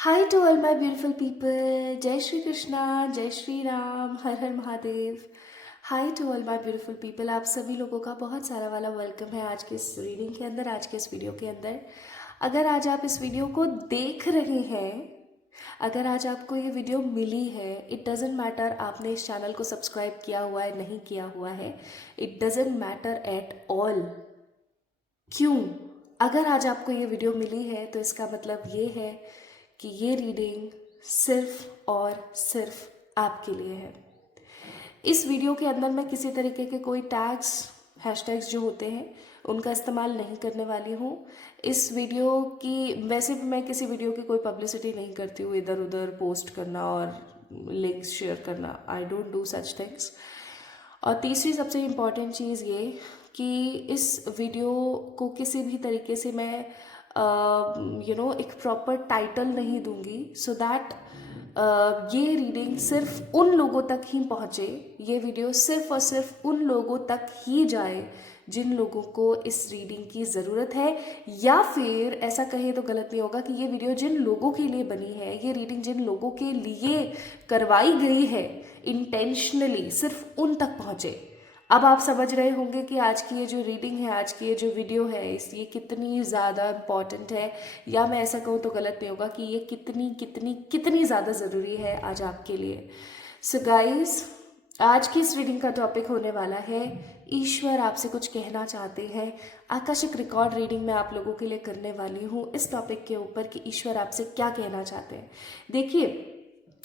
Hi to all my beautiful people. जय श्री कृष्णा, जय श्री राम, हर हर Mahadev. Hi to all my beautiful people, आप सभी लोगों का बहुत सारा वाला वेलकम है आज के इस रीडिंग के अंदर, आज के इस वीडियो के अंदर। अगर आज आप इस वीडियो को देख रहे हैं, अगर आज आपको ये वीडियो मिली है, इट डजेंट मैटर आपने इस चैनल को सब्सक्राइब किया हुआ है नहीं किया हुआ है, it doesn't matter at all. क्यों? अगर आज आपको ये वीडियो मिली है तो इसका मतलब ये है कि ये रीडिंग सिर्फ और सिर्फ आपके लिए है। इस वीडियो के अंदर मैं किसी तरीके के कोई टैग्स, हैशटैग्स जो होते हैं उनका इस्तेमाल नहीं करने वाली हूँ। इस वीडियो की वैसे भी मैं किसी वीडियो की कोई पब्लिसिटी नहीं करती हूँ, इधर उधर पोस्ट करना और लिंक्स शेयर करना, I don't do such things. और तीसरी सबसे इम्पॉर्टेंट चीज़ ये कि इस वीडियो को किसी भी तरीके से मैं एक प्रॉपर टाइटल नहीं दूंगी, सो दैट ये रीडिंग सिर्फ उन लोगों तक ही पहुँचे, ये वीडियो सिर्फ और सिर्फ उन लोगों तक ही जाए जिन लोगों को इस रीडिंग की ज़रूरत है, या फिर ऐसा कहे तो गलत नहीं होगा कि ये वीडियो जिन लोगों के लिए बनी है, ये रीडिंग जिन लोगों के लिए करवाई गई है इंटेंशनली, सिर्फ उन तक पहुँचे। अब आप समझ रहे होंगे कि आज की ये जो रीडिंग है, आज की ये जो वीडियो है, ये कितनी ज़्यादा इम्पॉर्टेंट है, या मैं ऐसा कहूँ तो गलत नहीं होगा कि ये कितनी कितनी कितनी ज़्यादा ज़रूरी है आज आपके लिए। सो गाइस, आज की इस रीडिंग का टॉपिक होने वाला है ईश्वर आपसे कुछ कहना चाहते हैं। आकस्मिक रिकॉर्ड रीडिंग मैं आप लोगों के लिए करने वाली हूँ इस टॉपिक के ऊपर कि ईश्वर आपसे क्या कहना चाहते हैं। देखिए,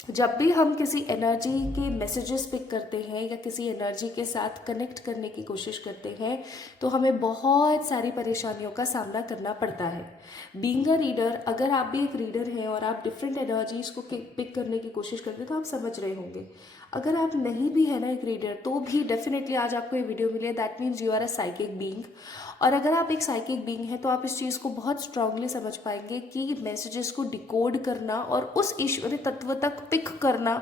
जब भी हम किसी एनर्जी के मैसेजेस पिक करते हैं या किसी एनर्जी के साथ कनेक्ट करने की कोशिश करते हैं तो हमें बहुत सारी परेशानियों का सामना करना पड़ता है। बीइंग अ रीडर, अगर आप भी एक रीडर हैं और आप डिफरेंट एनर्जीज को पिक करने की कोशिश करते हैं तो आप समझ रहे होंगे। अगर आप नहीं भी है ना एक रीडर, तो भी डेफिनेटली आज आपको ये वीडियो मिले, that means you are a psychic being. और अगर आप एक साइकिक बीइंग हैं तो आप इस चीज़ को बहुत स्ट्रांगली समझ पाएंगे कि मैसेजेस को डिकोड करना और उस ईश्वरीय तत्व तक पिक करना,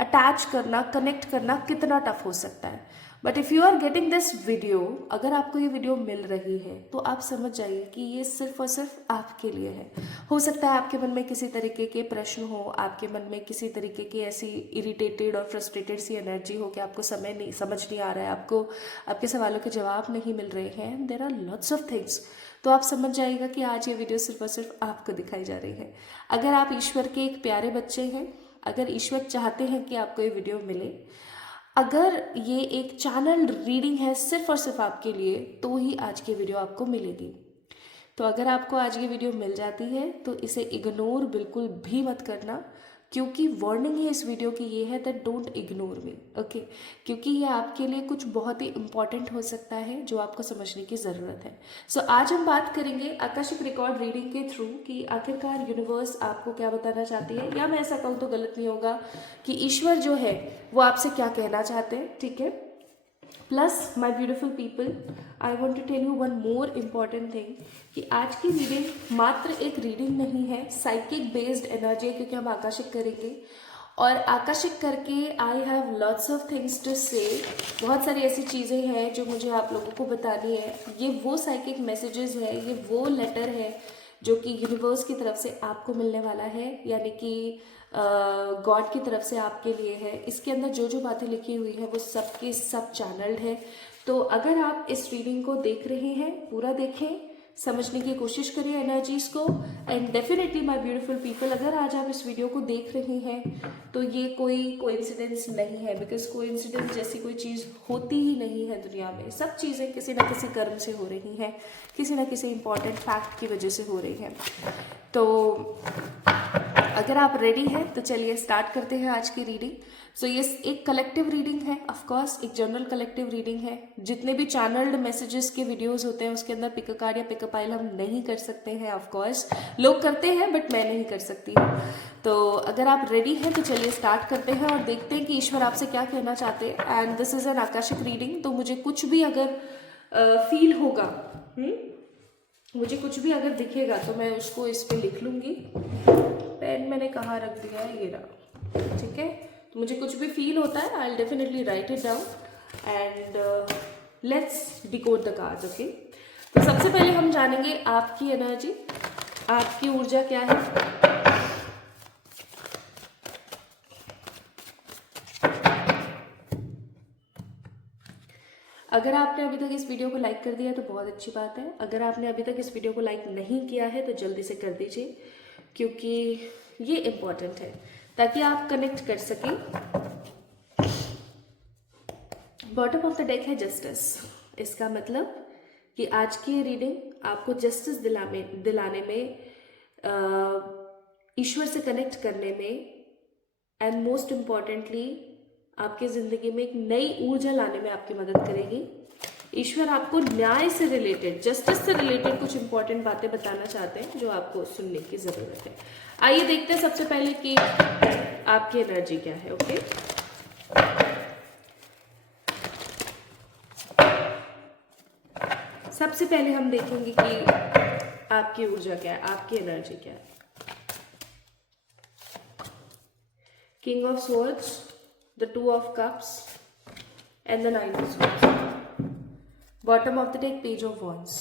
अटैच करना, कनेक्ट करना कितना टफ हो सकता है। But if you are getting this video, अगर आपको ये वीडियो मिल रही है तो आप समझ जाइए कि ये सिर्फ और सिर्फ आपके लिए है। हो सकता है आपके मन में किसी तरीके के प्रश्न हो, आपके मन में किसी तरीके की ऐसी इरिटेटेड और फ्रस्ट्रेटेड सी एनर्जी हो कि आपको समझ नहीं आ रहा है, आपको आपके सवालों के जवाब नहीं मिल रहे हैं, there are lots of things. तो आप समझ जाइएगा कि आज ये वीडियो सिर्फ और सिर्फ आपको दिखाई जा रही है। अगर आप ईश्वर के एक प्यारे बच्चे हैं, अगर ईश्वर चाहते हैं कि आपको ये वीडियो मिले, अगर ये एक चैनल रीडिंग है सिर्फ और सिर्फ आपके लिए, तो ही आज की वीडियो आपको मिलेगी। तो अगर आपको आज ये वीडियो मिल जाती है तो इसे इग्नोर बिल्कुल भी मत करना, क्योंकि वार्निंग है इस वीडियो की ये है that don't ignore me, okay. क्योंकि ये आपके लिए कुछ बहुत ही इंपॉर्टेंट हो सकता है जो आपको समझने की ज़रूरत है। सो आज हम बात करेंगे आकाशिक रिकॉर्ड रीडिंग के थ्रू कि आखिरकार यूनिवर्स आपको क्या बताना चाहती है, या मैं ऐसा कहूँ तो गलत नहीं होगा कि ईश्वर जो है वो आपसे क्या कहना चाहते हैं, ठीक है। Plus my beautiful people, I want to tell you one more important thing कि आज की रीडिंग मात्र एक रीडिंग नहीं है, साइकिक बेस्ड एनर्जी है, क्योंकि हम आकाशिक करेंगे और आकाशिक करके I have lots of things to say. बहुत सारी ऐसी चीज़ें हैं जो मुझे आप लोगों को बतानी है। ये वो साइकिक मैसेजेस है, ये वो लेटर है जो कि यूनिवर्स की तरफ से आपको मिलने वाला है, यानी कि गॉड की तरफ से आपके लिए है। इसके अंदर जो जो बातें लिखी हुई है वो सब के सब चैनल्ड है। तो अगर आप इस रीडिंग को देख रहे हैं, पूरा देखें, समझने की कोशिश करें एनर्जीज को। And definitely my beautiful people, अगर आज आप इस वीडियो को देख रहे हैं तो ये कोई कोइंसिडेंस नहीं है, बिकॉज कोइंसिडेंस जैसी कोई चीज़ होती ही नहीं है दुनिया में। सब चीज़ें किसी ना किसी कर्म से हो रही हैं, किसी ना किसी इंपॉर्टेंट फैक्ट की वजह से हो रही हैं। तो अगर आप रेडी हैं तो चलिए स्टार्ट करते हैं आज की रीडिंग। सो ये एक कलेक्टिव रीडिंग है, ऑफ कोर्स एक जनरल कलेक्टिव रीडिंग है। जितने भी चैनल्ड मैसेजेस के वीडियोस होते हैं उसके अंदर पिक अ कार्ड या पिक अ पाइल हम नहीं कर सकते हैं, ऑफ कोर्स लोग करते हैं बट मैं नहीं कर सकती हूँ। तो अगर आप रेडी हैं तो चलिए स्टार्ट करते हैं और देखते हैं कि ईश्वर आपसे क्या कहना चाहते हैं। And this is an Akashic reading, तो मुझे कुछ भी अगर फील होगा, मुझे कुछ भी अगर दिखेगा तो मैं उसको इस पे लिख लूँगी। पेन मैंने कहाँ रख दिया है, ये रहा, ठीक है। तो मुझे कुछ भी फील होता है I will definitely right it down and let's decode the cards, okay. तो सबसे पहले हम जानेंगे आपकी एनर्जी, आपकी ऊर्जा क्या है। अगर आपने अभी तक इस वीडियो को लाइक कर दिया तो बहुत अच्छी बात है। अगर आपने अभी तक इस वीडियो को लाइक नहीं किया है तो जल्दी से कर दीजिए, क्योंकि ये इम्पॉर्टेंट है ताकि आप कनेक्ट कर सकें। बॉटम ऑफ द डेक है जस्टिस। इसका मतलब कि आज की रीडिंग आपको जस्टिस दिलाने में, ईश्वर से कनेक्ट करने में, एंड मोस्ट इम्पॉर्टेंटली आपकी जिंदगी में एक नई ऊर्जा लाने में आपकी मदद करेगी। ईश्वर आपको न्याय से रिलेटेड, जस्टिस से रिलेटेड कुछ इंपॉर्टेंट बातें बताना चाहते हैं जो आपको सुनने की जरूरत है। आइए देखते हैं सबसे पहले कि आपकी एनर्जी क्या है। ओके, सबसे पहले हम देखेंगे कि आपकी ऊर्जा क्या है, आपकी एनर्जी क्या है। King of swords, the two of cups and the nine of swords. Bottom of the deck page of wands.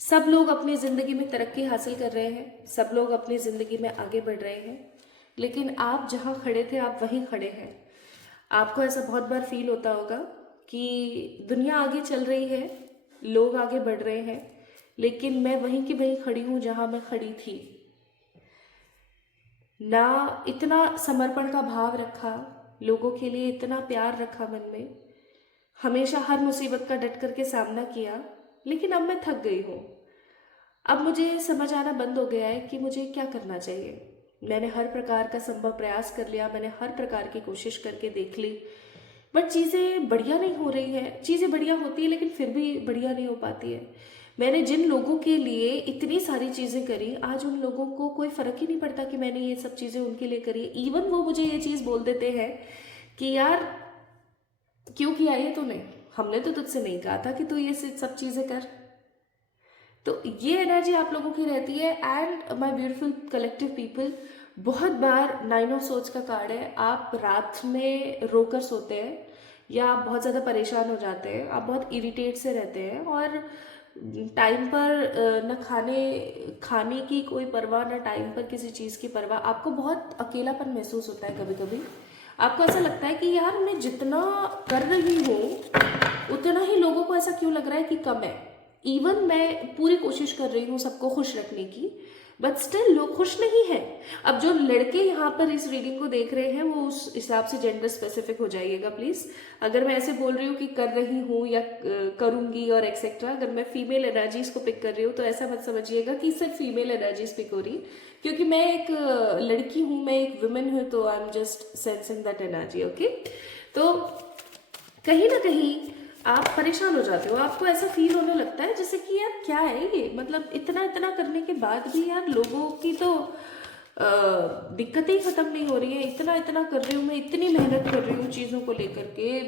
सब लोग अपनी जिंदगी में तरक्की हासिल कर रहे हैं, सब लोग अपनी जिंदगी में आगे बढ़ रहे हैं, लेकिन आप जहां खड़े थे आप वहीं खड़े हैं। आपको ऐसा बहुत बार फील होता होगा कि दुनिया आगे चल रही है, लोग आगे बढ़ रहे हैं, लेकिन मैं वहीं की वहीं खड़ी हूं जहां मैं खड़ी थी। ना इतना समर्पण का भाव रखा, लोगों के लिए इतना प्यार रखा मन में, हमेशा हर मुसीबत का डट करके सामना किया, लेकिन अब मैं थक गई हूँ। अब मुझे समझ आना बंद हो गया है कि मुझे क्या करना चाहिए। मैंने हर प्रकार का संभव प्रयास कर लिया, मैंने हर प्रकार की कोशिश करके देख ली, बट चीज़ें बढ़िया नहीं हो रही है। चीज़ें बढ़िया होती है लेकिन फिर भी बढ़िया नहीं हो पाती है। मैंने जिन लोगों के लिए इतनी सारी चीज़ें करी, आज उन लोगों को कोई फ़र्क ही नहीं पड़ता कि मैंने ये सब चीज़ें उनके लिए करी। इवन वो मुझे ये चीज़ बोल देते हैं कि यार क्यों किया ये तूने, हमने तो तुझसे नहीं कहा था कि तू ये सब चीज़ें कर। तो ये एनर्जी आप लोगों की रहती है। And my beautiful collective people, बहुत बार नाइन ऑफ सोच का कार्ड है। आप रात में रोकर सोते हैं या आप बहुत ज़्यादा परेशान हो जाते हैं, आप बहुत इरिटेट से रहते हैं और टाइम पर न खाने की कोई परवाह, न टाइम पर किसी चीज़ की परवाह। आपको बहुत अकेलापन महसूस होता है कभी कभी। आपको ऐसा लगता है कि यार मैं जितना कर रही हूँ उतना ही लोगों को ऐसा क्यों लग रहा है कि कम है। इवन मैं पूरी कोशिश कर रही हूँ सबको खुश रखने की, बट स्टिल लोग खुश नहीं हैं। अब जो लड़के यहाँ पर इस रीडिंग को देख रहे हैं वो उस हिसाब से जेंडर स्पेसिफिक हो जाइएगा प्लीज। अगर मैं ऐसे बोल रही हूँ कि कर रही हूँ या करूंगी और एक्सेट्रा, अगर मैं फीमेल एनर्जीज को पिक कर रही हूँ तो ऐसा मत समझिएगा कि सिर्फ फीमेल एनर्जीज पिक हो रही, क्योंकि मैं एक लड़की हूँ, मैं एक वुमेन हूँ, तो I am just sensing that energy. Okay, तो कहीं ना कहीं आप परेशान हो जाते हो, आपको ऐसा फील होने लगता है जैसे कि यार क्या है ये, मतलब इतना इतना करने के बाद भी यार लोगों की तो दिक्कतें ही खत्म नहीं हो रही है। इतना इतना कर रही हूँ मैं, इतनी मेहनत कर रही हूँ चीज़ों को लेकर के,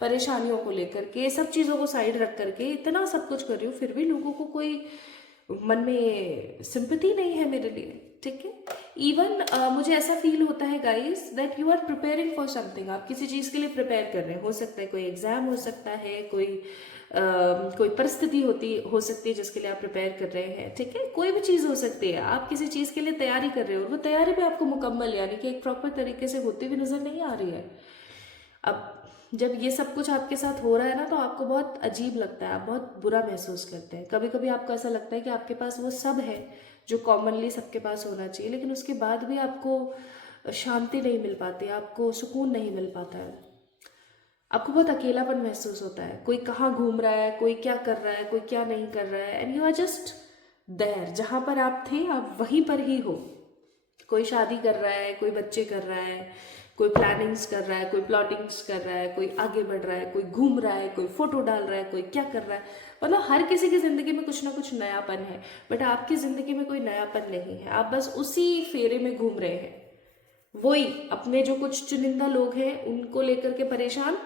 परेशानियों को लेकर के, सब चीज़ों को साइड रख करके इतना सब कुछ कर रही हूँ, फिर भी लोगों को कोई मन में सिंपैथी नहीं है मेरे लिए। ठीक है, इवन मुझे ऐसा फील होता है guys that you are preparing for something. आप किसी चीज़ के लिए प्रिपेयर कर रहे हैं, हो सकता है कोई एग्जाम हो सकता है, कोई परिस्थिति हो सकती है जिसके लिए आप प्रिपेयर कर रहे हैं। ठीक है, कोई भी चीज़ हो सकती है, आप किसी चीज़ के लिए तैयारी कर रहे हो और वो तैयारी भी आपको मुकम्मल यानी कि एक प्रॉपर तरीके से होती हुई नजर नहीं आ रही है। अब जब ये सब कुछ आपके साथ हो रहा है ना, तो आपको बहुत अजीब लगता है, आप बहुत बुरा महसूस करते हैं। कभी कभी आपको ऐसा लगता है कि आपके पास वो सब है जो कॉमनली सबके पास होना चाहिए, लेकिन उसके बाद भी आपको शांति नहीं मिल पाती, आपको सुकून नहीं मिल पाता है, आपको बहुत अकेलापन महसूस होता है। कोई कहाँ घूम रहा है, कोई क्या कर रहा है, कोई क्या नहीं कर रहा है, and you are just there, जहाँ पर आप थे आप वहीं पर ही हो। कोई शादी कर रहा है, कोई बच्चे कर रहा है, कोई प्लानिंग्स कर रहा है, कोई प्लॉटिंग्स कर रहा है, कोई आगे बढ़ रहा है, कोई घूम रहा है, कोई फोटो डाल रहा है, कोई क्या कर रहा है। मतलब हर किसी की जिंदगी में कुछ ना कुछ नयापन है, बट आपकी जिंदगी में कोई नयापन नहीं है। आप बस उसी फेरे में घूम रहे हैं, वही अपने जो कुछ चुनिंदा लोग हैं उनको लेकर के परेशान,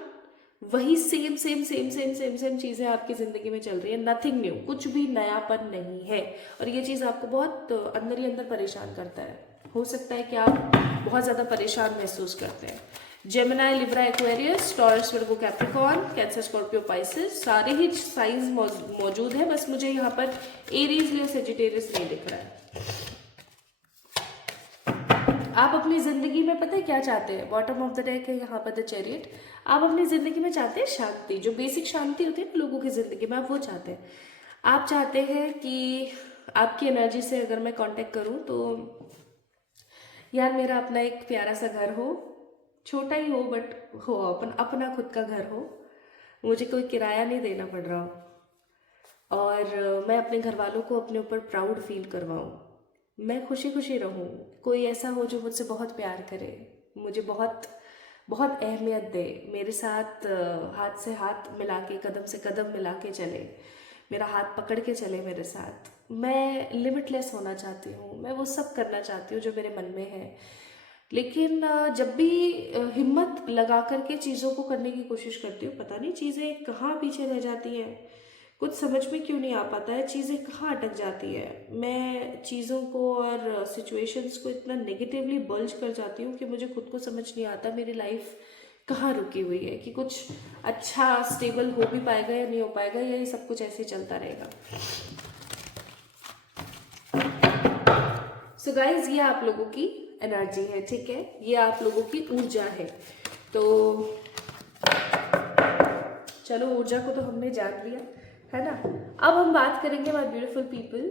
वही same same same same same same चीजें आपकी जिंदगी में चल रही है। नथिंग न्यू, कुछ भी नयापन नहीं है, और ये चीज आपको बहुत अंदर ही अंदर परेशान करता है। हो सकता है कि आप बहुत ज्यादा परेशान महसूस करते हैं। जेमिनी, लिब्रा, एक्वेरियस, टॉरस, वर्गो, कैप्रिकॉर्न, कैंसर, स्कॉर्पियो, पाइसेस, सारे ही साइंस मौजूद है, बस मुझे यहाँ पर एरीज या सेजिटेरियस नहीं दिख रहा है। आप अपनी ज़िंदगी में पता है क्या चाहते हैं? बॉटम ऑफ द डेक है यहाँ पर द चैरियट। आप अपनी ज़िंदगी में चाहते हैं शांति, जो बेसिक शांति होती है ना लोगों की ज़िंदगी में, आप वो चाहते हैं। आप चाहते हैं कि आपकी एनर्जी से अगर मैं कांटेक्ट करूँ तो यार मेरा अपना एक प्यारा सा घर हो, छोटा ही हो बट हो, अपना खुद का घर हो, मुझे कोई किराया नहीं देना पड़ रहा हो, और मैं अपने घर वालों को अपने ऊपर प्राउड फील करवाऊँ, मैं खुशी खुशी रहूँ, कोई ऐसा हो जो मुझसे बहुत प्यार करे, मुझे बहुत बहुत अहमियत दे, मेरे साथ हाथ से हाथ मिला के, कदम से कदम मिला के चले, मेरा हाथ पकड़ के चले मेरे साथ। मैं लिमिटलेस होना चाहती हूँ, मैं वो सब करना चाहती हूँ जो मेरे मन में है। लेकिन जब भी हिम्मत लगा करके चीज़ों को करने की कोशिश करती हूँ, पता नहीं चीज़ें कहाँ पीछे रह जाती हैं, कुछ समझ में क्यों नहीं आ पाता है, चीज़ें कहाँ अटक जाती है। मैं चीज़ों को और सिचुएशंस को इतना नेगेटिवली बल्ज कर जाती हूँ कि मुझे खुद को समझ नहीं आता मेरी लाइफ कहाँ रुकी हुई है, कि कुछ अच्छा स्टेबल हो भी पाएगा या नहीं हो पाएगा, या ये सब कुछ ऐसे ही चलता रहेगा। सो गाइज, ये आप लोगों की एनर्जी है, ठीक है, ये आप लोगों की ऊर्जा है। तो चलो, ऊर्जा को तो हमने जान लिया है ना। अब हम बात करेंगे माय ब्यूटीफुल पीपल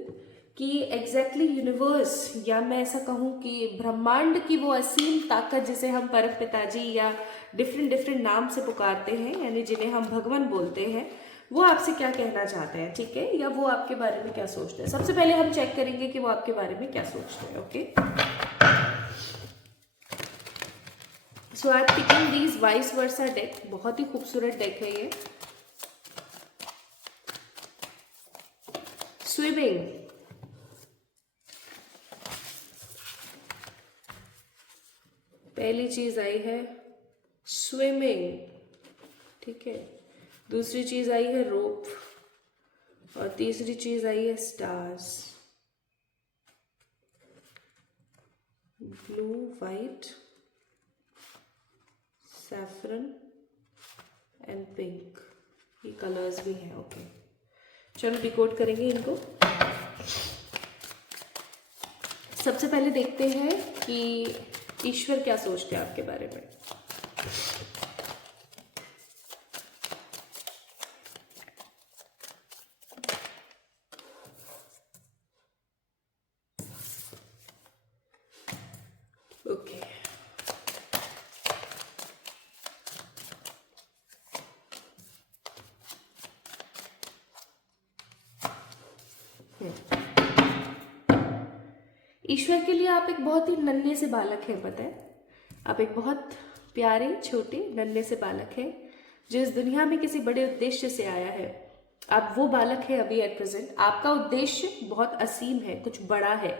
कि एग्जैक्टली यूनिवर्स, या मैं ऐसा कहूँ कि ब्रह्मांड की वो असीम ताकत जिसे हम परम पिताजी या डिफरेंट नाम से पुकारते हैं, यानी जिन्हें हम भगवान बोलते हैं, वो आपसे क्या कहना चाहते हैं, ठीक है, या वो आपके बारे में क्या सोचते हैं। सबसे पहले हम चेक करेंगे कि वो आपके बारे में क्या सोचते हैं। Okay, so I am picking these vice versa deck. बहुत ही खूबसूरत डेक है ये। स्विमिंग, पहली चीज आई है स्विमिंग, ठीक है, दूसरी चीज आई है रोप, और तीसरी चीज आई है stars, blue, white, saffron and pink, ये कलर्स भी हैं। ओके, चलो डिकोड करेंगे इनको। सबसे पहले देखते हैं कि ईश्वर क्या सोचते हैं आपके बारे में। ओके, ईश्वर के लिए आप एक बहुत ही नन्हे से बालक हैं, पता है, आप एक बहुत प्यारे छोटे नन्हे से बालक हैं जो इस दुनिया में किसी बड़े उद्देश्य से आया है। आप वो बालक है अभी एट प्रेजेंट। आपका उद्देश्य बहुत असीम है, कुछ बड़ा है,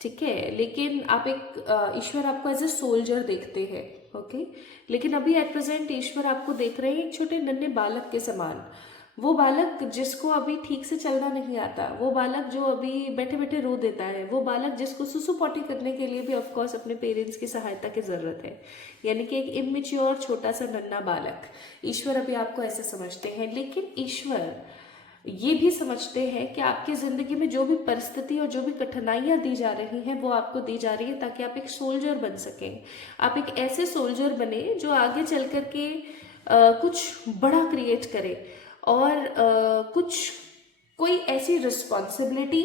ठीक है, लेकिन आप एक ईश्वर आपको एज ए सोल्जर देखते हैं। ओके, लेकिन अभी एट प्रेजेंट ईश्वर आपको देख रहे हैं एक छोटे नन्हे बालक के समान। वो बालक जिसको अभी ठीक से चलना नहीं आता, वो बालक जो अभी बैठे बैठे रो देता है, वो बालक जिसको सुसु पॉटी करने के लिए भी ऑफ कोर्स अपने पेरेंट्स की सहायता की जरूरत है, यानी कि एक इमेच्योर छोटा सा नन्हा बालक। ईश्वर अभी आपको ऐसे समझते हैं, लेकिन ईश्वर ये भी समझते हैं कि आपकी जिंदगी में जो भी परिस्थिति और जो भी कठिनाइयां दी जा रही हैं वो आपको दी जा रही है ताकि आप एक सोल्जर बन सकें। आप एक ऐसे सोल्जर बने जो आगे चल कर के कुछ बड़ा क्रिएट करे, और कोई ऐसी रिस्पॉन्सिबिलिटी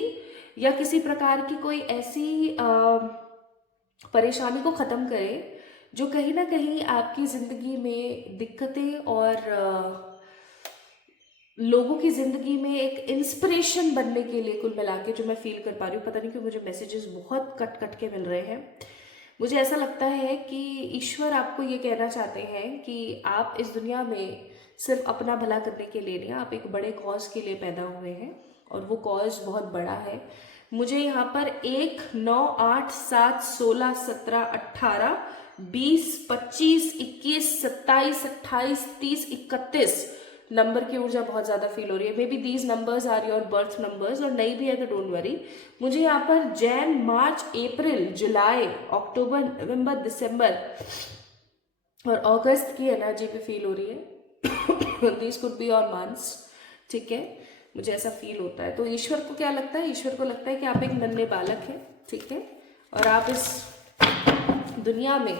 या किसी प्रकार की कोई ऐसी परेशानी को ख़त्म करे जो कहीं ना कहीं आपकी ज़िंदगी में दिक्कतें और लोगों की ज़िंदगी में एक इंस्पिरेशन बनने के लिए, कुल मिला के जो मैं फील कर पा रही हूँ, पता नहीं क्यों मुझे मैसेजेस बहुत कट कट के मिल रहे हैं। मुझे ऐसा लगता है कि ईश्वर आपको ये कहना चाहते हैं कि आप इस दुनिया में सिर्फ अपना भला करने के लिए नहीं, आप एक बड़े कॉज के लिए पैदा हुए हैं, और वो कॉज बहुत बड़ा है। मुझे यहाँ पर 1, 9, 8, 7, 16, 17, 18, 20, 25, 21, 27, 28, 30, 31 नंबर की ऊर्जा बहुत ज़्यादा फील हो रही है। Maybe these numbers are your birth numbers, और नहीं भी है तो डोंट वरी। मुझे यहाँ पर जैन, मार्च, अप्रैल, जुलाई, अक्टूबर, नवंबर, दिसंबर और अगस्त की एनर्जी पे फील हो रही है। This could be your months, ठीक है, मुझे ऐसा फील होता है। तो ईश्वर को क्या लगता है? ईश्वर को लगता है कि आप एक नन्हे बालक हैं, ठीक है, और आप इस दुनिया में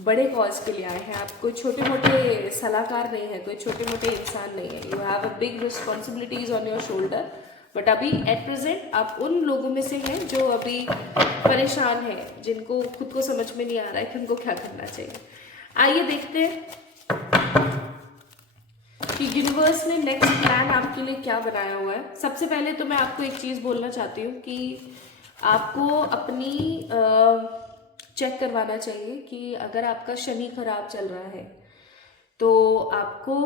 बड़े कॉज के लिए आए हैं। आप कोई छोटे मोटे सलाहकार नहीं है, कोई छोटे मोटे इंसान नहीं है। You have a big responsibilities on your shoulder. But अभी एट प्रेजेंट आप उन लोगों में से हैं जो अभी परेशान हैं, जिनको खुद को समझ में नहीं आ रहा है कि उनको क्या करना चाहिए। आइए देखते हैं कि यूनिवर्स ने नेक्स्ट प्लान आपके लिए क्या बनाया हुआ है। सबसे पहले तो मैं आपको एक चीज़ बोलना चाहती हूँ कि आपको अपनी चेक करवाना चाहिए कि अगर आपका शनि खराब चल रहा है तो आपको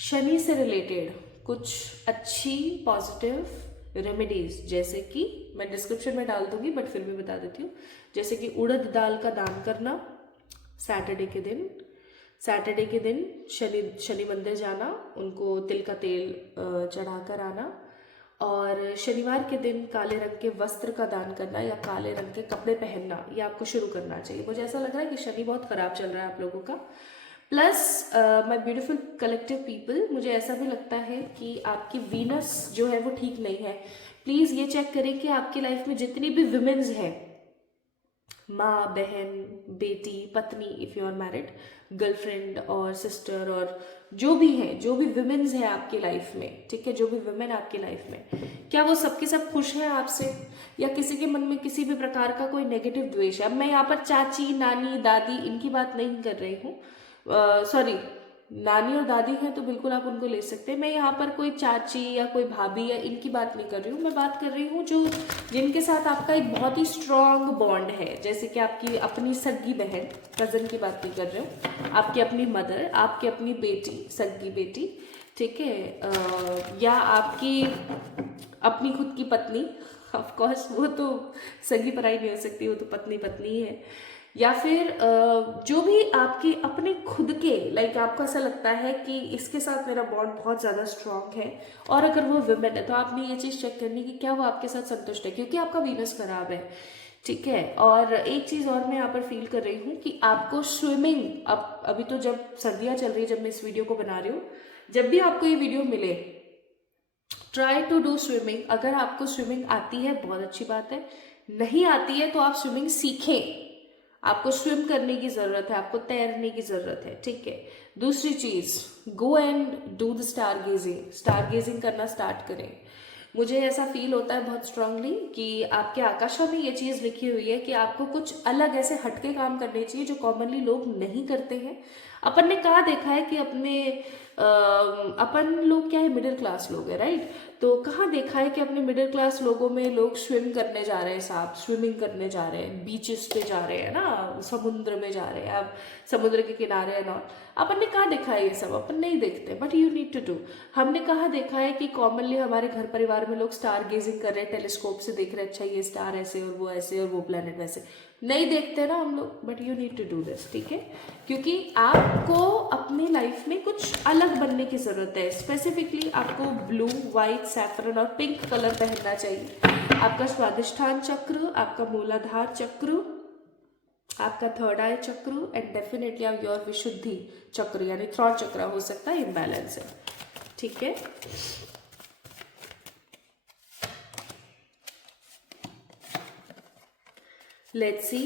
शनि से रिलेटेड कुछ अच्छी पॉजिटिव रेमेडीज, जैसे कि मैं डिस्क्रिप्शन में डाल दूंगी बट फिर भी बता देती हूँ, जैसे कि उड़द दाल का दान करना सैटरडे के दिन शनि मंदिर जाना, उनको तिल का तेल चढ़ा कर आना, और शनिवार के दिन काले रंग के वस्त्र का दान करना या काले रंग के कपड़े पहनना, ये आपको शुरू करना चाहिए। मुझे ऐसा लग रहा है कि शनि बहुत खराब चल रहा है आप लोगों का। Plus my beautiful collective people, मुझे ऐसा भी लगता है कि आपकी वीनस जो है वो ठीक नहीं है। प्लीज़ ये चेक करें कि आपकी लाइफ में जितनी भी विमेन्स हैं, माँ, बहन, बेटी, पत्नी, if you are married, girlfriend और सिस्टर, और जो भी है, जो भी विमेन्स हैं आपकी लाइफ में, ठीक है, जो भी विमेन आपकी लाइफ में, क्या वो सबके सब खुश हैं आपसे, या किसी के मन में किसी भी प्रकार का कोई नेगेटिव द्वेष है? अब मैं यहाँ पर चाची, नानी, दादी इनकी बात नहीं कर रही हूँ, सॉरी, नानी और दादी हैं तो बिल्कुल आप उनको ले सकते हैं। मैं यहाँ पर कोई चाची या कोई भाभी या इनकी बात नहीं कर रही हूँ। मैं बात कर रही हूँ जिनके साथ आपका एक बहुत ही स्ट्रॉन्ग बॉन्ड है, जैसे कि आपकी अपनी सगी बहन, कजन की बात नहीं कर रही हूँ, आपकी अपनी मदर, आपकी अपनी बेटी, सगी बेटी, ठीक है, या आपकी अपनी खुद की पत्नी, ऑफ कोर्स वो तो सगी पराई नहीं हो सकती, वो तो पत्नी पत्नी ही है, या फिर जो भी आपके अपने खुद के, लाइक आपको ऐसा लगता है कि इसके साथ मेरा बॉन्ड बहुत ज़्यादा स्ट्रांग है, और अगर वो विमेन है तो आपने ये चीज़ चेक करनी कि क्या वो आपके साथ संतुष्ट है, क्योंकि आपका वीनस खराब है, ठीक है। और एक चीज़ और मैं यहाँ पर फील कर रही हूँ कि आपको स्विमिंग, अब अभी तो जब सर्दियाँ चल रही है, जब मैं इस वीडियो को बना रही हूँ, जब भी आपको ये वीडियो मिले, ट्राई टू डू स्विमिंग। अगर आपको स्विमिंग आती है बहुत अच्छी बात है, नहीं आती है तो आप स्विमिंग सीखें। आपको स्विम करने की ज़रूरत है, आपको तैरने की ज़रूरत है, ठीक है। दूसरी चीज़, go and do the star gazing करना स्टार्ट करें। मुझे ऐसा फील होता है बहुत स्ट्रांगली कि आपके आकाशा में ये चीज़ लिखी हुई है कि आपको कुछ अलग ऐसे हटके काम करने चाहिए जो कॉमनली लोग नहीं करते हैं। अपन ने कहाँ देखा है कि अपन लोग क्या है, मिडिल क्लास लोग हैं, राइट? तो कहाँ देखा है कि अपने मिडिल क्लास लोगों में लोग स्विम करने जा रहे हैं, साहब स्विमिंग करने जा रहे हैं, बीचेस पे जा रहे हैं ना, समुद्र में जा रहे हैं, अब समुद्र के किनारे है ना। अपन ने कहाँ देखा है ये सब? अपन नहीं देखते, but you need to do. हमने कहाँ देखा है कि कॉमनली हमारे घर परिवार में लोग स्टार गेजिंग कर रहे हैं, टेलीस्कोप से देख रहे हैं, अच्छा ये स्टार ऐसे और वो ऐसे और वो प्लेनेट वैसे। नहीं देखते ना हम लोग, but you need to do this, ठीक है? क्योंकि आपको अपनी लाइफ में कुछ अलग बनने की जरूरत है। स्पेसिफिकली आपको ब्लू, व्हाइट, सैफरन और पिंक कलर पहनना चाहिए। आपका स्वादिष्ठान चक्र, आपका मूलाधार चक्र, आपका थर्ड आई चक्र एंड डेफिनेटली योर विशुद्धि चक्र यानी थ्रॉट चक्र हो सकता है इम्बैलेंस है, ठीक है? लेट्स सी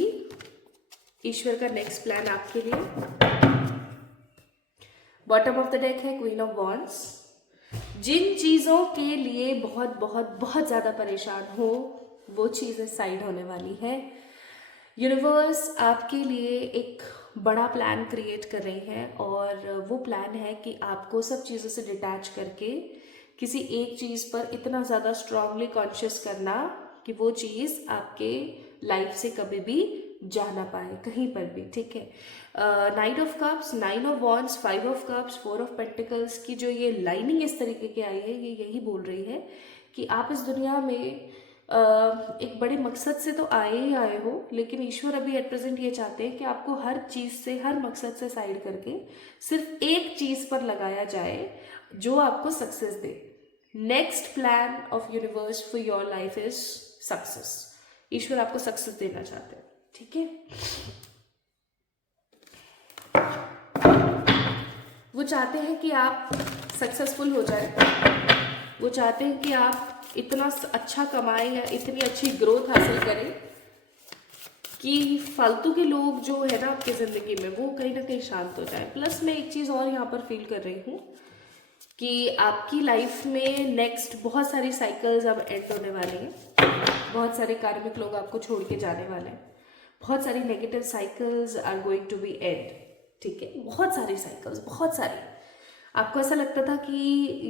ईश्वर का नेक्स्ट प्लान आपके लिए। बॉटम ऑफ द डेक है क्वीन ऑफ वॉन्ड्स। जिन चीज़ों के लिए बहुत बहुत बहुत ज़्यादा परेशान हो, वो चीज़ें साइड होने वाली है। यूनिवर्स आपके लिए एक बड़ा प्लान क्रिएट कर रही है, और वो प्लान है कि आपको सब चीज़ों से डिटैच करके किसी एक चीज़ पर इतना ज़्यादा स्ट्रांगली कॉन्शियस करना कि वो चीज़ आपके लाइफ से कभी भी जा ना पाए कहीं पर भी, ठीक है? Night of cups, 9 of wands, 5 of cups, 4 of pentacles की जो ये लाइनिंग इस तरीके की आई है, ये यही बोल रही है कि आप इस दुनिया में एक बड़े मकसद से तो आए ही आए हो, लेकिन ईश्वर अभी एट प्रेजेंट ये चाहते हैं कि आपको हर चीज़ से, हर मकसद से साइड करके सिर्फ एक चीज़ पर लगाया जाए जो आपको सक्सेस दे। Next plan of universe for your life is success. ईश्वर आपको सक्सेस देना चाहते हैं, ठीक है? वो चाहते हैं कि आप सक्सेसफुल हो जाए, वो चाहते हैं कि आप इतना अच्छा कमाएं या इतनी अच्छी ग्रोथ हासिल करें कि फालतू के लोग जो है ना आपकी ज़िंदगी में वो कहीं ना कहीं शांत हो जाए। प्लस मैं एक चीज़ और यहाँ पर फील कर रही हूँ कि आपकी लाइफ में नेक्स्ट बहुत सारी साइकिल्स अब एंड होने वाली हैं। बहुत सारे कार्मिक लोग आपको छोड़ के जाने वाले हैं। बहुत सारी negative cycles are going to be end. ठीक है, बहुत सारी साइकिल्स, बहुत सारी। आपको ऐसा लगता था कि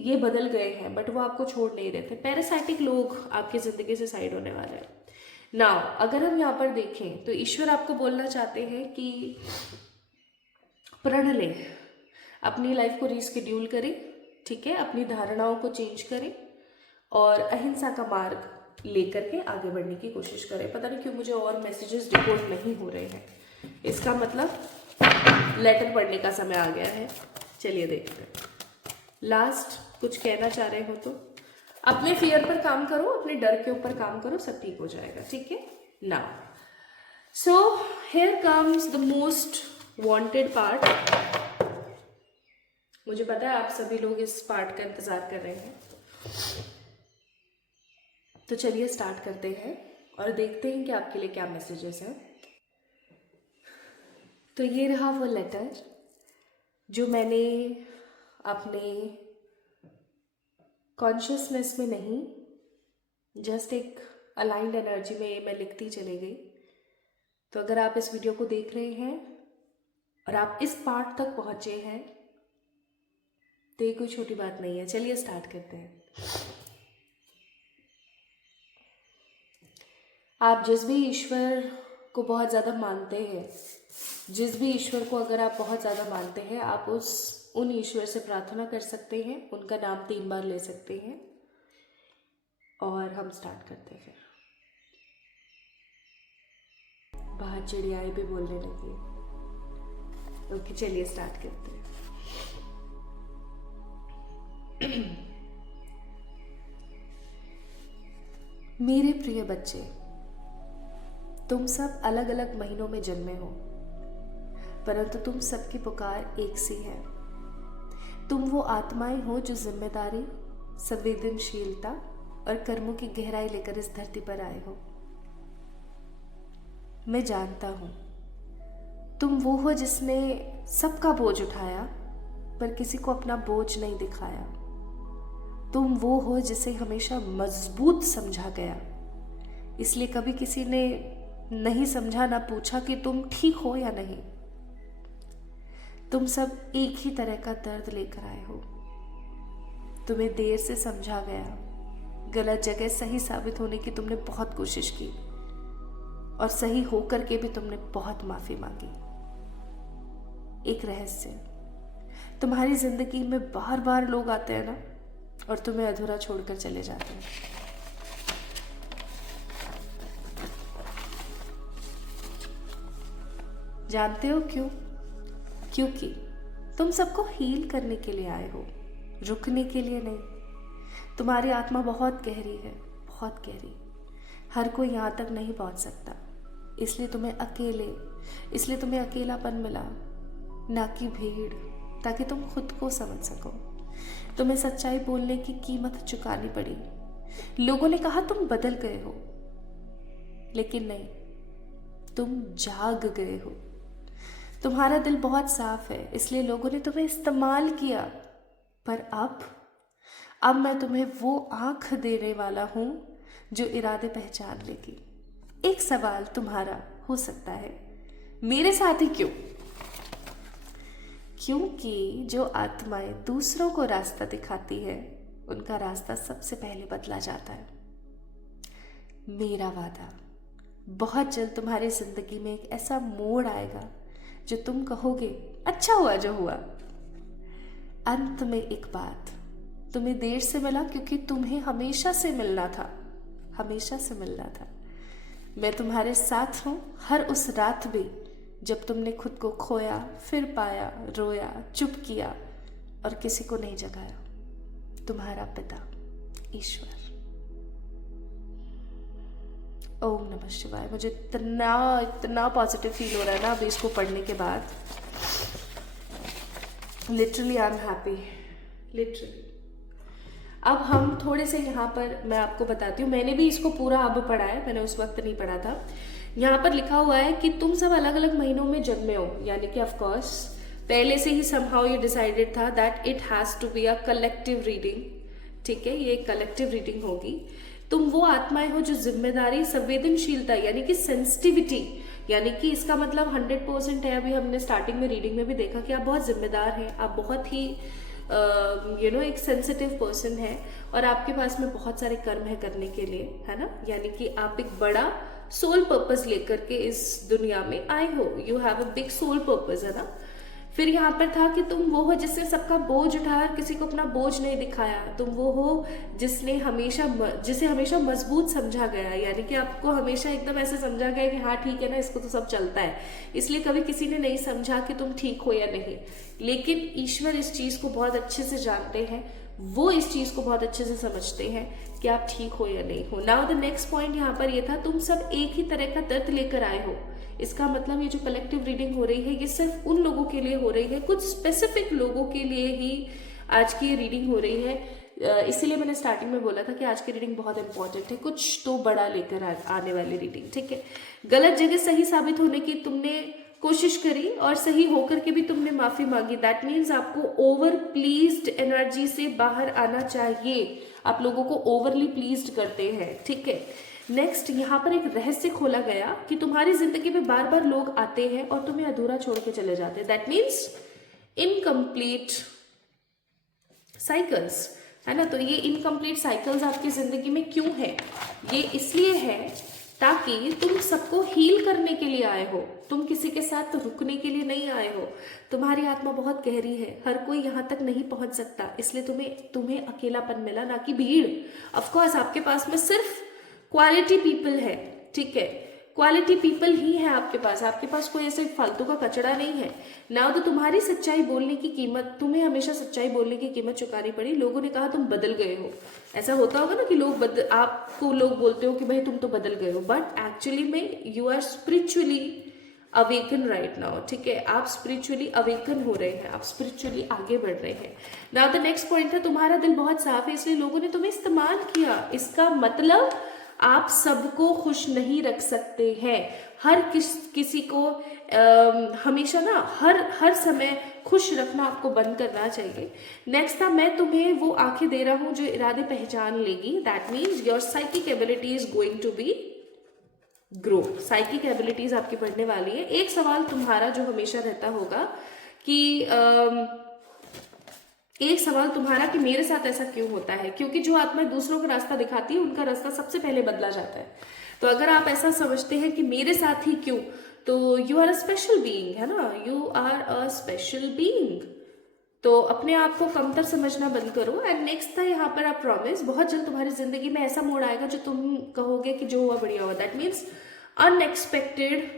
ये बदल गए हैं, बट वो आपको छोड़ नहीं रहे थे। पैरासाइटिक लोग आपकी ज़िंदगी से साइड होने वाले हैं। नाउ अगर हम यहाँ पर देखें तो ईश्वर आपको बोलना चाहते हैं कि प्रण लें, अपनी लाइफ को रीस्केड्यूल करें। ठीक है, अपनी धारणाओं को चेंज करें और अहिंसा का मार्ग लेकर के आगे बढ़ने की कोशिश करें। पता नहीं क्यों मुझे और मैसेजेस रिकॉर्ड नहीं हो रहे हैं, इसका मतलब लेटर पढ़ने का समय आ गया है। चलिए देखते हैं। लास्ट कुछ कहना चाह रहे हो तो अपने फियर पर काम करो, अपने डर के ऊपर काम करो, सब ठीक हो जाएगा। ठीक है, now so here comes the most wanted part. मुझे पता है आप सभी लोग इस पार्ट का इंतजार कर रहे हैं, तो चलिए स्टार्ट करते हैं और देखते हैं कि आपके लिए क्या मैसेजेस हैं। तो ये रहा वो लेटर जो मैंने अपने कॉन्शियसनेस में नहीं, जस्ट एक अलाइंड एनर्जी में मैं लिखती चली गई। तो अगर आप इस वीडियो को देख रहे हैं और आप इस पार्ट तक पहुंचे हैं तो ये कोई छोटी बात नहीं है। चलिए स्टार्ट करते हैं। आप जिस भी ईश्वर को बहुत ज़्यादा मानते हैं, जिस भी ईश्वर को अगर आप बहुत ज़्यादा मानते हैं, आप उन ईश्वर से प्रार्थना कर सकते हैं, उनका नाम 3 बार ले सकते हैं और हम स्टार्ट करते हैं। बाहर चिड़ियाएं भी बोलने लगी। ओके, चलिए स्टार्ट करते हैं। मेरे प्रिय बच्चे, तुम सब अलग अलग महीनों में जन्मे हो, परंतु तुम सबकी पुकार एक सी है। तुम वो आत्माएं हो जो जिम्मेदारी, संवेदनशीलता और कर्मों की गहराई लेकर इस धरती पर आए हो। मैं जानता हूं तुम वो हो जिसने सबका बोझ उठाया पर किसी को अपना बोझ नहीं दिखाया। तुम वो हो जिसे हमेशा मजबूत समझा गया, इसलिए कभी किसी ने नहीं समझा, ना पूछा कि तुम ठीक हो या नहीं। तुम सब एक ही तरह का दर्द लेकर आए हो। तुम्हें देर से समझा गया, गलत जगह सही साबित होने की तुमने बहुत कोशिश की और सही होकर के भी तुमने बहुत माफी मांगी। एक रहस्य, तुम्हारी जिंदगी में बार बार लोग आते हैं ना और तुम्हें अधूरा छोड़कर चले जाते हैं। जानते हो क्यों? क्योंकि तुम सबको हील करने के लिए आए हो, रुकने के लिए नहीं। तुम्हारी आत्मा बहुत गहरी है, बहुत गहरी। हर कोई यहाँ तक नहीं पहुँच सकता, इसलिए तुम्हें अकेलापन मिला, ना कि भीड़, ताकि तुम खुद को समझ सको। तुम्हें सच्चाई बोलने की कीमत चुकानी पड़ी। लोगों ने कहा तुम बदल गए हो, लेकिन नहीं, तुम जाग गए हो। तुम्हारा दिल बहुत साफ है, इसलिए लोगों ने तुम्हें इस्तेमाल किया। पर अब मैं तुम्हें वो आंख देने वाला हूं जो इरादे पहचान लेगी। एक सवाल तुम्हारा हो सकता है, मेरे साथ ही क्यों? क्योंकि जो आत्माएं दूसरों को रास्ता दिखाती है, उनका रास्ता सबसे पहले बदला जाता है। मेरा वादा, बहुत जल्द तुम्हारी जिंदगी में एक ऐसा मोड़ आएगा जो तुम कहोगे अच्छा हुआ जो हुआ। अंत में एक बात, तुम्हें देर से मिला क्योंकि तुम्हें हमेशा से मिलना था, हमेशा से मिलना था। मैं तुम्हारे साथ हूं हर उस रात भी जब तुमने खुद को खोया, फिर पाया, रोया, चुप किया और किसी को नहीं जगाया। तुम्हारा पिता ईश्वर। ओम नमः शिवाय। मुझे इतना पॉजिटिव फील हो रहा है ना अभी इसको पढ़ने के बाद। Literally I am happy, literally. अब हम थोड़े से यहाँ पर मैं आपको बताती हूँ, मैंने भी इसको पूरा अब पढ़ा है, मैंने उस वक्त नहीं पढ़ा था। यहाँ पर लिखा हुआ है कि तुम सब अलग अलग महीनों में जन्मे हो, यानी कि ऑफ कोर्स पहले से ही समहाउ ये डिसाइडेड था that it has to be a collective reading. ठीक है, ये कलेक्टिव रीडिंग होगी। तुम वो आत्माएं हो जो जिम्मेदारी, संवेदनशीलता यानी कि सेंसिटिविटी, यानी कि इसका मतलब 100% है। अभी हमने स्टार्टिंग में रीडिंग में भी देखा कि आप बहुत जिम्मेदार हैं, आप बहुत ही एक सेंसिटिव पर्सन है और आपके पास में बहुत सारे कर्म है करने के लिए, है ना। यानी कि आप एक बड़ा सोल पर्पस लेकर के इस दुनिया में आए हो, you have a big soul purpose, है ना। फिर यहाँ पर था कि तुम वो हो जिसने सबका बोझ उठाया, किसी को अपना बोझ नहीं दिखाया। तुम वो हो जिसे हमेशा मजबूत समझा गया, यानी कि आपको हमेशा एकदम ऐसे समझा गया कि हाँ ठीक है ना, इसको तो सब चलता है, इसलिए कभी किसी ने नहीं समझा कि तुम ठीक हो या नहीं। लेकिन ईश्वर इस चीज को बहुत अच्छे से जानते हैं, वो इस चीज को बहुत अच्छे से समझते हैं कि आप ठीक हो या नहीं हो। नाउ द नेक्स्ट पॉइंट यहाँ पर ये था, तुम सब एक ही तरह का दर्द लेकर आए हो। इसका मतलब ये जो कलेक्टिव रीडिंग हो रही है ये सिर्फ उन लोगों के लिए हो रही है, कुछ स्पेसिफिक लोगों के लिए ही आज की ये रीडिंग हो रही है। इसीलिए मैंने स्टार्टिंग में बोला था कि आज की रीडिंग बहुत इंपॉर्टेंट है, कुछ तो बड़ा लेकर आने वाली रीडिंग। ठीक है, गलत जगह सही साबित होने की तुमने कोशिश करी और सही होकर के भी तुमने माफी मांगी। दैट मीन्स आपको ओवर प्लीज्ड एनर्जी से बाहर आना चाहिए। आप लोगों को ओवरली प्लीज्ड करते हैं। ठीक है, नेक्स्ट यहाँ पर एक रहस्य खोला गया कि तुम्हारी जिंदगी में बार बार लोग आते हैं और तुम्हें अधूरा छोड़ के चले जाते हैं। दैट मीन्स इनकम्प्लीट साइकिल्स, है ना। तो ये इनकम्प्लीट साइकिल्स आपकी जिंदगी में क्यों है? ये इसलिए है ताकि तुम सबको हील करने के लिए आए हो, तुम किसी के साथ रुकने के लिए नहीं आए हो। तुम्हारी आत्मा बहुत गहरी है, हर कोई यहाँ तक नहीं पहुंच सकता, इसलिए तुम्हें अकेलापन मिला, ना कि भीड़। ऑफकोर्स आपके पास में सिर्फ क्वालिटी पीपल है, ठीक है, क्वालिटी पीपल ही है आपके पास कोई ऐसे फालतू का कचड़ा नहीं है ना। तो तुम्हारी सच्चाई बोलने की कीमत, तुम्हें हमेशा सच्चाई बोलने की कीमत चुकानी पड़ी। लोगों ने कहा तुम बदल गए हो। ऐसा होता होगा ना कि आपको लोग बोलते हो कि भाई तुम तो बदल गए हो, बट एक्चुअली में you are spiritually awaken right now. ठीक है, आप स्पिरिचुअली अवेकन हो रहे हैं, आप स्पिरिचुअली आगे बढ़ रहे हैं। नाउ द नेक्स्ट पॉइंट था, तुम्हारा दिल बहुत साफ है इसलिए लोगों ने तुम्हें इस्तेमाल किया। इसका मतलब आप सबको खुश नहीं रख सकते हैं। हर किसी को हमेशा ना हर समय खुश रखना आपको बंद करना चाहिए। नेक्स्ट था, मैं तुम्हें वो आंखें दे रहा हूं जो इरादे पहचान लेगी। That means your psychic ability is going to be grow. Psychic abilities आपकी बढ़ने वाली है। एक सवाल तुम्हारा जो हमेशा रहता होगा कि एक सवाल तुम्हारा कि मेरे साथ ऐसा क्यों होता है, क्योंकि जो आत्मा दूसरों का रास्ता दिखाती है उनका रास्ता सबसे पहले बदला जाता है। तो अगर आप ऐसा समझते हैं कि मेरे साथ ही क्यों, तो you are a special being, है ना, you are a special being. तो अपने आप को कमतर समझना बंद करो। एंड नेक्स्ट था यहाँ पर आप प्रॉमिस, बहुत जल्द तुम्हारी जिंदगी में ऐसा मोड़ आएगा जो तुम कहोगे कि जो हुआ बढ़िया हुआ। That means unexpected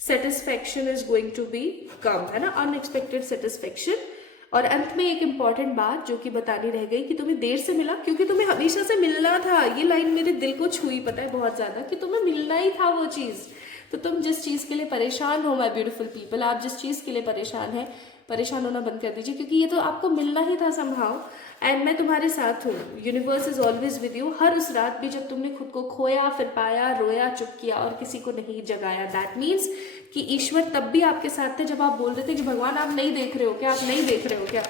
satisfaction is going to be come, है ना, अनएक्सपेक्टेड सेटिस्फेक्शन। और अंत में एक इंपॉर्टेंट बात जो कि बतानी रह गई कि तुम्हें देर से मिला क्योंकि तुम्हें हमेशा से मिलना था। ये लाइन मेरे दिल को छुई, पता है, बहुत ज्यादा, कि तुम्हें मिलना ही था वो चीज। तो तुम जिस चीज के लिए परेशान हो माय ब्यूटीफुल पीपल, आप जिस चीज के लिए परेशान होना बंद कर दीजिए, क्योंकि ये तो आपको मिलना ही था समहाउ। एंड मैं तुम्हारे साथ हूँ, universe is always with you. हर उस रात भी जब तुमने खुद को खोया, फिर पाया, रोया, चुप किया और किसी को नहीं जगाया, दैट मीन्स कि ईश्वर तब भी आपके साथ थे जब आप बोल रहे थे कि भगवान आप नहीं देख रहे हो क्या, आप नहीं देख रहे हो क्या।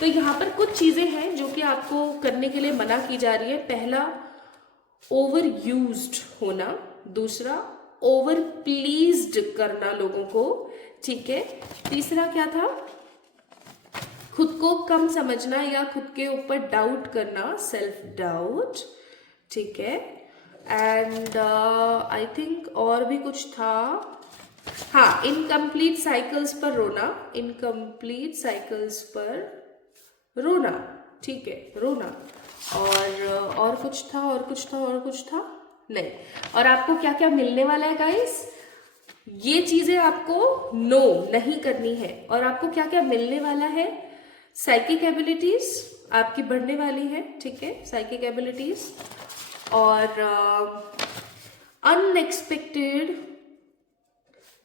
तो यहाँ पर कुछ चीजें हैं जो कि आपको करने के लिए मना की जा रही है। पहला, ओवर यूज्ड होना। दूसरा, ओवर प्लीज्ड करना लोगों को। ठीक है, तीसरा क्या था, खुद को कम समझना या खुद के ऊपर डाउट करना, सेल्फ डाउट। ठीक है, एंड आई थिंक और भी कुछ था, हाँ, इनकम्प्लीट साइकिल्स पर रोना, इनकम्प्लीट साइकिल्स पर रोना। ठीक है, रोना। और कुछ था नहीं। और आपको क्या क्या मिलने वाला है गाइस, ये चीजें आपको नो नहीं करनी है। और आपको क्या क्या मिलने वाला है, साइकिक एबिलिटीज आपकी बढ़ने वाली है। ठीक है, साइकिक एबिलिटीज और अनएक्सपेक्टेड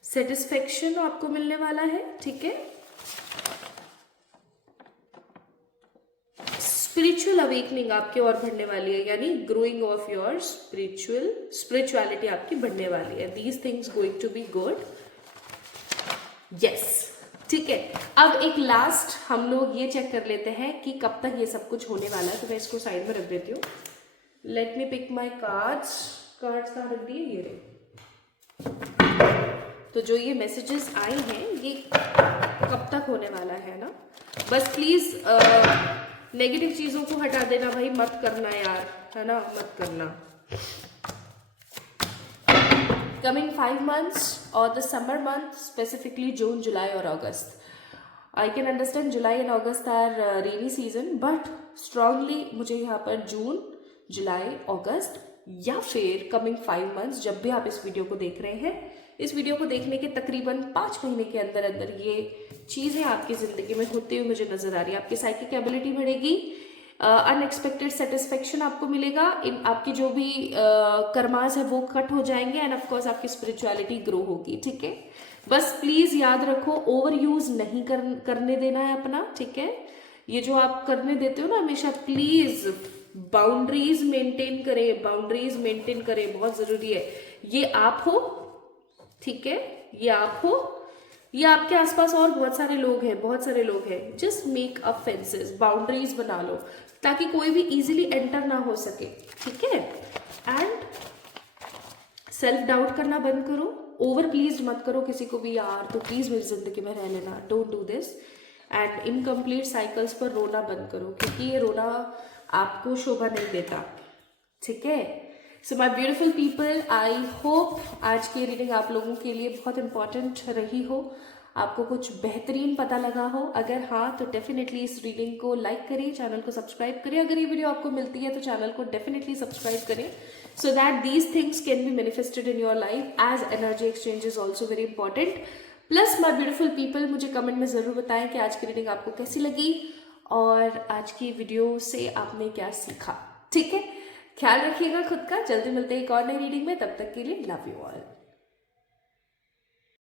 सेटिस्फेक्शन आपको मिलने वाला है। ठीक है, स्पिरिचुअल अवेकनिंग आपके और बढ़ने वाली है, यानी ग्रोइंग ऑफ योर स्पिरिचुअलिटी आपकी बढ़ने वाली है. These things going to be good. Yes, ठीक है. अब एक लास्ट हम लोग ये चेक कर लेते हैं कि कब तक ये सब कुछ होने वाला है. तो मैं इसको साइड में रख देती हूँ. Let me pick my cards कहाँ रख दिए, ये रहे. तो जो ये मैसेजेस आए हैं ये कब तक होने वाला है ना. बस प्लीज नेगेटिव चीजों को हटा देना भाई, मत करना यार, है ना, मत करना. Coming 5 months or the summer month, specifically June, July or August. I can understand July and August are rainy season, but strongly मुझे यहाँ पर जून, जुलाई, अगस्त या फिर कमिंग 5 months, जब भी आप इस वीडियो को देख रहे हैं, इस वीडियो को देखने के तकरीबन 5 महीने के अंदर अंदर ये चीज़ें आपकी ज़िंदगी में होते हुए मुझे नज़र आ रही है. आपकी साइकिक एबिलिटी बढ़ेगी, अनएक्सपेक्टेड सेटिस्फेक्शन आपको मिलेगा, इन आपकी जो भी कर्मास है वो कट हो जाएंगे, एंड ऑफ कोर्स आपकी स्पिरिचुअलिटी ग्रो होगी. ठीक है, बस प्लीज याद रखो ओवर यूज नहीं करने देना है अपना. ठीक है, ये जो आप करने देते हो ना हमेशा, प्लीज बाउंड्रीज मेंटेन करें, बाउंड्रीज मेंटेन करें, बहुत जरूरी है. ये आप हो, ठीक है, ये आप हो, ये आपके आसपास और बहुत सारे लोग हैं, बहुत सारे लोग हैं. Just make up fences, boundaries बना लो ताकि कोई भी इजीली एंटर ना हो सके. ठीक है, एंड सेल्फ डाउट करना बंद करो, ओवर प्लीज मत करो किसी को भी, यार तो प्लीज मेरी जिंदगी में रह लेना, don't do this. And incomplete cycles पर रोना बंद करो, क्योंकि ये रोना आपको शोभा नहीं देता. ठीक है. So my beautiful people, I hope आज की रीडिंग आप लोगों के लिए बहुत इंपॉर्टेंट रही हो, आपको कुछ बेहतरीन पता लगा हो. अगर हाँ तो डेफिनेटली इस रीडिंग को लाइक करिए, चैनल को सब्सक्राइब करिए. अगर ये वीडियो आपको मिलती है तो चैनल को डेफिनेटली सब्सक्राइब करें, so that these things can be manifested in your life, as energy exchange is also very important. Plus my beautiful people, मुझे कमेंट में ज़रूर बताएं कि आज की रीडिंग आपको कैसी लगी और आज की वीडियो से आपने क्या सीखा. ठीक है, ख्याल रखिएगा खुद का. जल्दी मिलते हैं एक और नई रीडिंग में, तब तक के लिए लव यू ऑल.